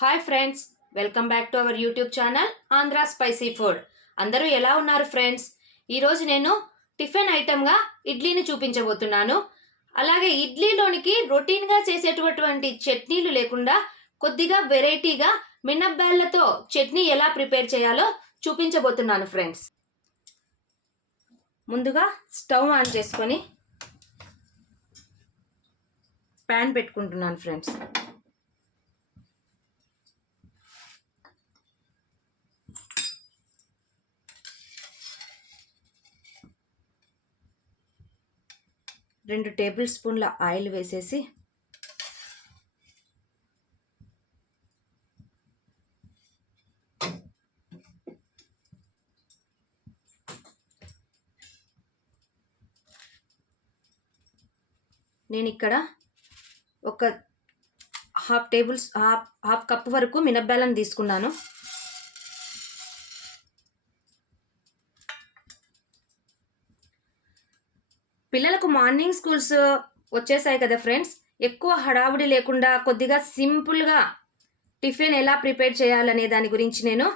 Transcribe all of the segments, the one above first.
Hi friends, welcome back to our YouTube channel Andhra spicy food. అందరూ ఎలా ఉన్నారు friends? ఈరోజు నేను టిఫిన్ ఐటమ్గా ఇడ్లీని చూపించబోతున్నాను. అలాగే ఇడ్లీలోనికి రొటీన్గా చేసేటటువంటి చట్నీలు లేకుండా కొద్దిగా వెరైటీగా మినప్పాలతో చట్నీ ఎలా ప్రిపేర్ చేయాలో చూపించబోతున్నాను ఫ్రెండ్స్. ముందుగా స్టవ్ ఆన్ చేసుకొని ప్యాన్ పెట్టుకుంటున్నాను ఫ్రెండ్స్. రెండు టేబుల్ స్పూన్ల ఆయిల్ వేసేసి నేను ఇక్కడ ఒక హాఫ్ కప్ వరకు మినప్పాలను తీసుకున్నాను. పిల్లలకు మార్నింగ్ స్కూల్స్ వచ్చేసాయి కదా ఫ్రెండ్స్. ఎక్కువ హడావుడి లేకుండా కొద్దిగా సింపుల్గా టిఫిన్ ఎలా ప్రిపేర్ చేయాలనే దాని గురించి నేను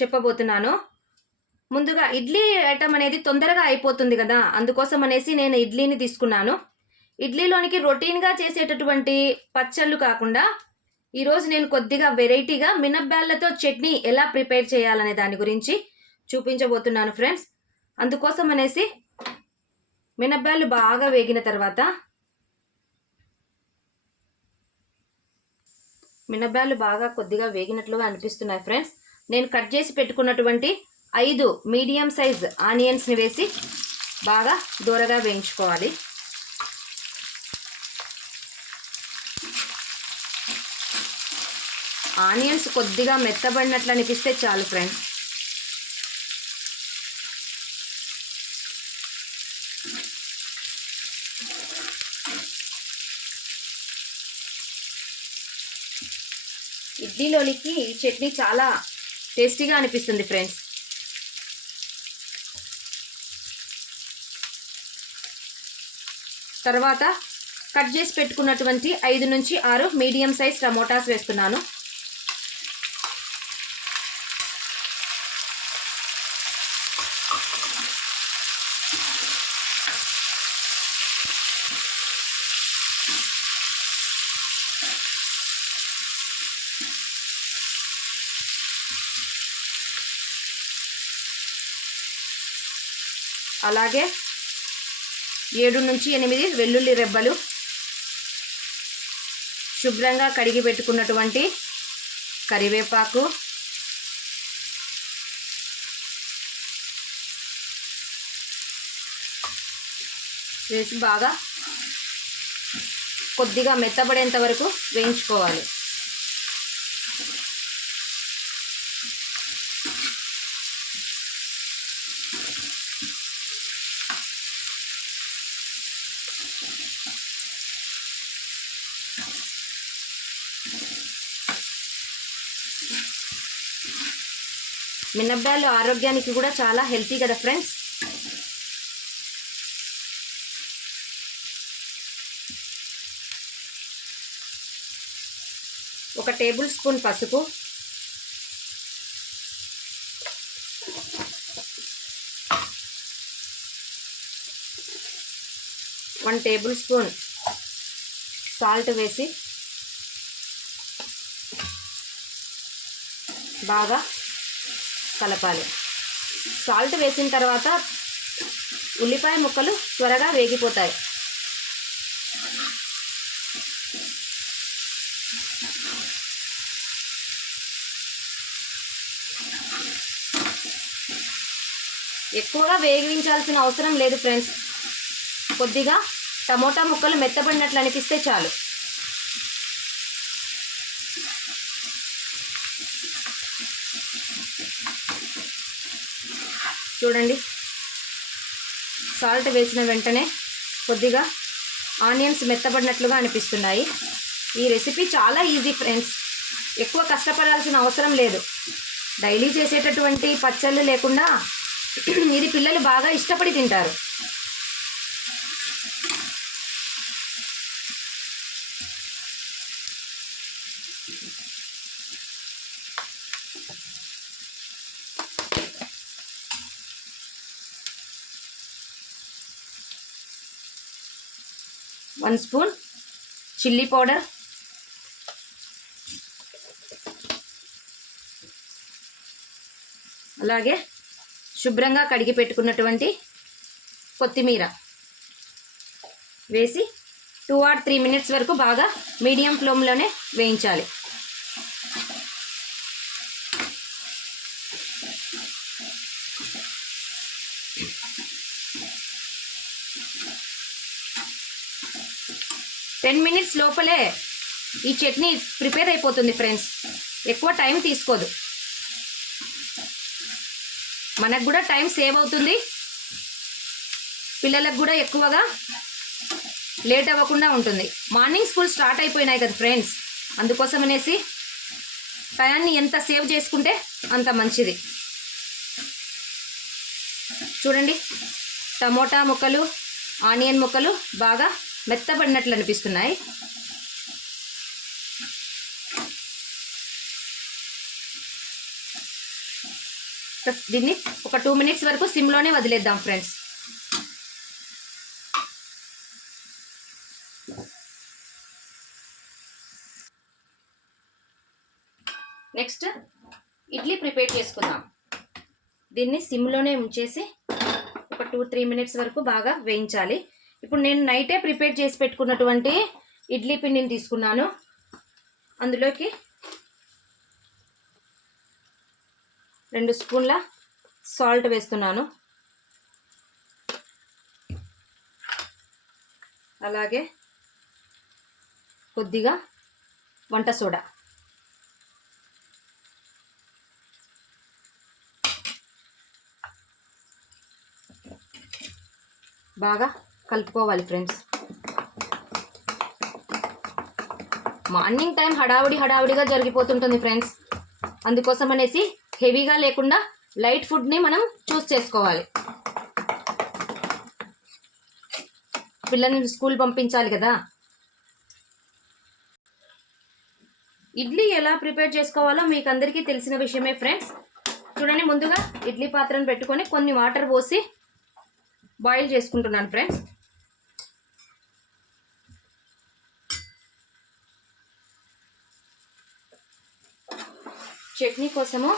చెప్పబోతున్నాను. ముందుగా ఇడ్లీ ఐటమ్ అనేది తొందరగా అయిపోతుంది కదా, అందుకోసం అనేసి నేను ఇడ్లీని తీసుకున్నాను. ఇడ్లీలోనికి రొటీన్గా చేసేటటువంటి పచ్చళ్ళు కాకుండా ఈరోజు నేను కొద్దిగా వెరైటీగా మినప్పాలతో చట్నీ ఎలా ప్రిపేర్ చేయాలనే దాని గురించి చూపించబోతున్నాను ఫ్రెండ్స్. అందుకోసం అనేసి మినప్పాలు బాగా వేగిన తర్వాత మినప్పాలు బాగా కొద్దిగా వేగినట్లుగా అనిపిస్తున్నాయి ఫ్రెండ్స్. నేను కట్ చేసి పెట్టుకున్నటువంటి 5 మీడియం సైజ్ ఆనియన్స్ని వేసి బాగా దూరగా వేయించుకోవాలి. ఆనియన్స్ కొద్దిగా మెత్తబడినట్లు అనిపిస్తే చాలు ఫ్రెండ్స్. ఇడ్లీలోనికి ఈ చట్నీ చాలా టేస్టీగా అనిపిస్తుంది ఫ్రెండ్స్. తర్వాత కట్ చేసి పెట్టుకున్నటువంటి 5 నుంచి 6 మీడియం సైజ్ టమోటాస్ వేస్తున్నాను. అలాగే 7 నుంచి 8 వెల్లుల్లి రెబ్బలు, శుభ్రంగా కడిగి పెట్టుకున్నటువంటి కరివేపాకు, వేసి బాగా కొద్దిగా మెత్తబడేంత వరకు వేయించుకోవాలి. మినప్పాలు ఆరోగ్యానికి కూడా చాలా హెల్తీ కదా ఫ్రెండ్స్. ఒక టేబుల్ స్పూన్ పసుపు, 1 టేబుల్ స్పూన్ సాల్ట్ వేసి బాగా కలపాలి. సాల్ట్ వేసిన తర్వాత ఉల్లిపాయ ముక్కలు త్వరగా వేగిపోతాయి. ఎక్కువగా వేగించాల్సిన అవసరం లేదు ఫ్రెండ్స్. కొద్దిగా టమోటా ముక్కలు మెత్తబడినట్లు అనిపిస్తే చాలు. చూడండి, సాల్ట్ వేసిన వెంటనే కొద్దిగా ఆనియన్స్ మెత్తబడినట్లుగా అనిపిస్తున్నాయి. ఈ రెసిపీ చాలా ఈజీ ఫ్రెండ్స్, ఎక్కువ కష్టపడాల్సిన అవసరం లేదు. డైలీ చేసేటటువంటి పచ్చళ్ళు లేకుండా ఇది పిల్లలు బాగా ఇష్టపడి తింటారు. 1 స్పూన్ చిల్లీ పౌడర్, అలాగే శుభ్రంగా కడిగి పెట్టుకున్నటువంటి కొత్తిమీర వేసి 2 or 3 మినిట్స్ వరకు బాగా మీడియం ఫ్లేమ్లోనే వేయించాలి. టెన్ మినిట్స్ లోపలే ఈ చట్నీ ప్రిపేర్ అయిపోతుంది ఫ్రెండ్స్. ఎక్కువ టైం తీసుకోదు, మనకు కూడా టైం సేవ్ అవుతుంది, పిల్లలకు కూడా ఎక్కువగా లేట్ అవ్వకుండా ఉంటుంది. మార్నింగ్ స్కూల్ స్టార్ట్ అయిపోయినాయి కదా ఫ్రెండ్స్, అందుకోసం అనేసి టయాన్ని ఎంత సేవ్ చేసుకుంటే అంత మంచిది. చూడండి, టమోటా ముక్కలు, ఆనియన్ ముక్కలు బాగా మెత్తబడినట్లు అనిపిస్తున్నాయి. దీన్ని ఒక 2 మినిట్స్ వరకు సిమ్లోనే వదిలేద్దాం ఫ్రెండ్స్. నెక్స్ట్ ఇడ్లీ ప్రిపేర్ చేసుకుందాం. దీన్ని సిమ్లోనే ఉంచేసి ఒక 2-3 మినిట్స్ వరకు బాగా వేయించాలి. ఇప్పుడు నేను నైటే ప్రిపేర్ చేసి పెట్టుకున్నటువంటి ఇడ్లీ పిండిని తీసుకున్నాను. అందులోకి 2 స్పూన్ల సాల్ట్ వేస్తున్నాను. అలాగే కొద్దిగా వంట సోడా, బాగా కలుపుకోవాలి ఫ్రెండ్స్. మార్నింగ్ టైం హడావుడిగా జరిగిపోతుంటుంది ఫ్రెండ్స్, అందుకోసం అనేసి హెవీగా లేకుండా లైట్ ఫుడ్ని మనం చూస్ చేసుకోవాలి. పిల్లల్ని స్కూల్ పంపించాలి కదా. ఇడ్లీ ఎలా ప్రిపేర్ చేసుకోవాలో మీకు అందరికీ తెలిసిన విషయమే ఫ్రెండ్స్. చూడండి, ముందుగా ఇడ్లీ పాత్రను పెట్టుకొని కొన్ని వాటర్ పోసి బాయిల్ చేసుకుంటున్నాను ఫ్రెండ్స్. చట్నీ కోసము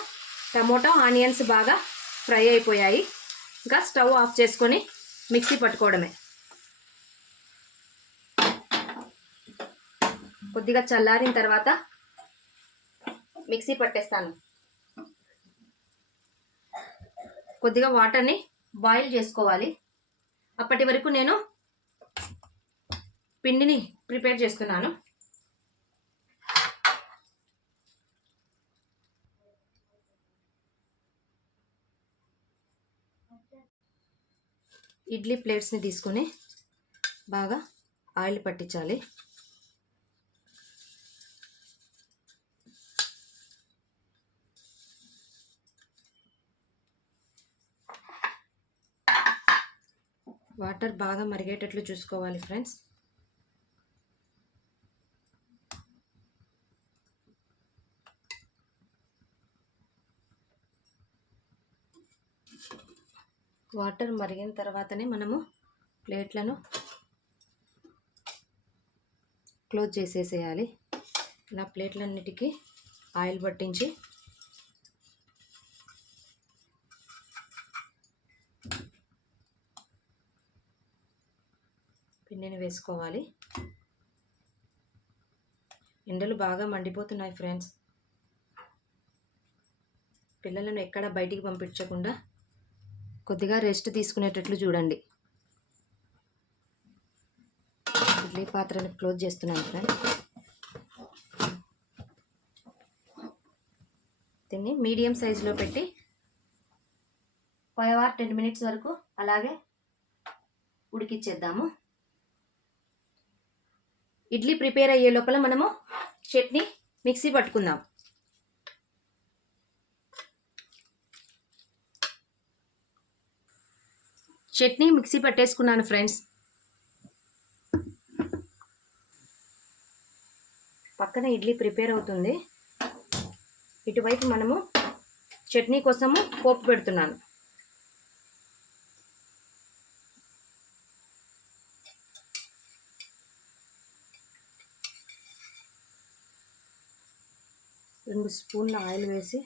టమోటా, ఆనియన్స్ బాగా ఫ్రై అయిపోయాయి. ఇంకా స్టవ్ ఆఫ్ చేసుకొని మిక్సీ పట్టుకోవడమే. కొద్దిగా చల్లారిన తర్వాత మిక్సీ పట్టేస్తాను. కొద్దిగా వాటర్ని బాయిల్ చేసుకోవాలి. అప్పటి వరకు నేను పిండిని ప్రిపేర్ చేస్తున్నాను. ఇడ్లీ ప్లేట్స్ని తీసుకొని బాగా ఆయిల్ పట్టించాలి. వాటర్ బాగా మరిగేటట్లు చూసుకోవాలి ఫ్రెండ్స్. వాటర్ మరిగిన తర్వాతనే మనము ప్లేట్లను క్లోజ్ చేసేసేయాలి. ఇలా ప్లేట్లన్నిటికీ ఆయిల్ పట్టించి పిండిని వేసుకోవాలి. ఎండలు బాగా మండిపోతున్నాయి ఫ్రెండ్స్. పిల్లలను ఎక్కడ బయటికి పంపించకుండా కొద్దిగా రెస్ట్ తీసుకునేటట్లు చూడండి. ఇడ్లీ పాత్రను క్లోజ్ చేస్తున్నాను ఫ్రెండ్స్. దీన్ని మీడియం సైజులో పెట్టి 5 or 10 మినిట్స్ వరకు అలాగే ఉడికిచ్చేద్దాము. ఇడ్లీ ప్రిపేర్ అయ్యే లోపల మనము చట్నీ మిక్సీ పట్టుకుందాం. చట్నీ మిక్సీ పట్టేసుకున్నాను ఫ్రెండ్స్. పక్కన ఇడ్లీ ప్రిపేర్ అవుతుంది. ఇటువైపు మనము చట్నీ కోసము పోపు పెడుతున్నాను. 2 స్పూన్ల ఆయిల్ వేసి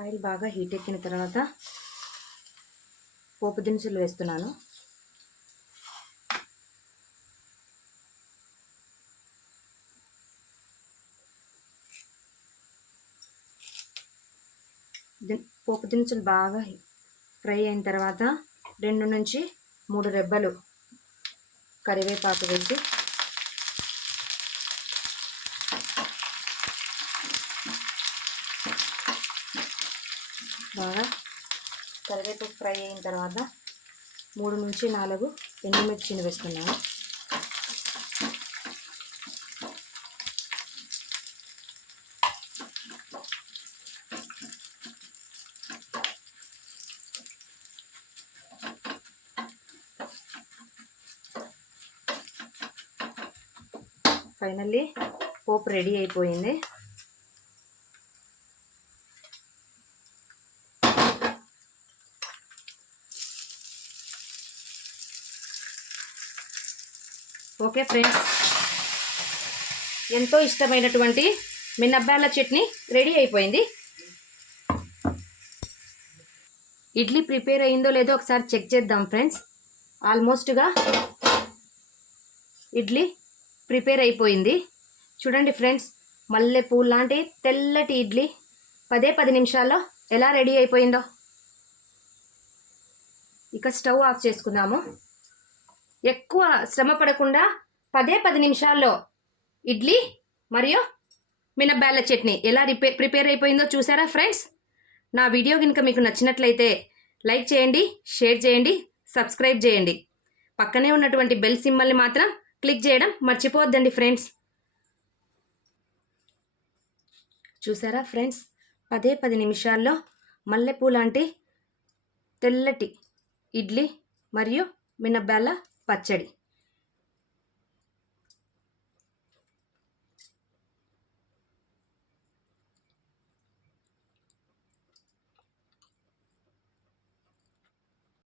ఆయిల్ బాగా హీట్ ఎక్కిన తర్వాత పోపు దినుసులు వేస్తున్నాను. పోపు దినుసులు బాగా ఫ్రై అయిన తర్వాత 2 నుంచి 3 రెబ్బలు కరివేపాకు వేసి బాగా కరివేపాకు ఫ్రై అయిన తర్వాత 3 నుంచి 4 ఎండుమిర్చిని వేస్తున్నాను. ఫైనల్లీ పోపు రెడీ అయిపోయింది. ఓకే ఫ్రెండ్స్, ఎంతో ఇష్టమైనటువంటి మినప్పాల చట్నీ రెడీ అయిపోయింది. ఇడ్లీ ప్రిపేర్ అయిందో లేదో ఒకసారి చెక్ చేద్దాం ఫ్రెండ్స్. ఆల్మోస్ట్గా ఇడ్లీ ప్రిపేర్ అయిపోయింది. చూడండి ఫ్రెండ్స్, మల్లెపూ లాంటి తెల్లటి ఇడ్లీ 10 నిమిషాల్లో ఎలా రెడీ అయిపోయిందో. ఇక స్టవ్ ఆఫ్ చేసుకుందాము. ఎక్కువ శ్రమ పడకుండా 10 నిమిషాల్లో ఇడ్లీ మరియు మినప్పాల చట్నీ ఎలా ప్రిపేర్ అయిపోయిందో చూసారా ఫ్రెండ్స్. నా వీడియో కనుక మీకు నచ్చినట్లయితే లైక్ చేయండి, షేర్ చేయండి, సబ్స్క్రైబ్ చేయండి. పక్కనే ఉన్నటువంటి బెల్ సింబల్ని మాత్రం క్లిక్ చేయడం మర్చిపోవద్దండి ఫ్రెండ్స్. చూసారా ఫ్రెండ్స్, 10 నిమిషాల్లో మల్లెపూ లాంటి తెల్లటి ఇడ్లీ మరియు మినప్పాల పచ్చడి.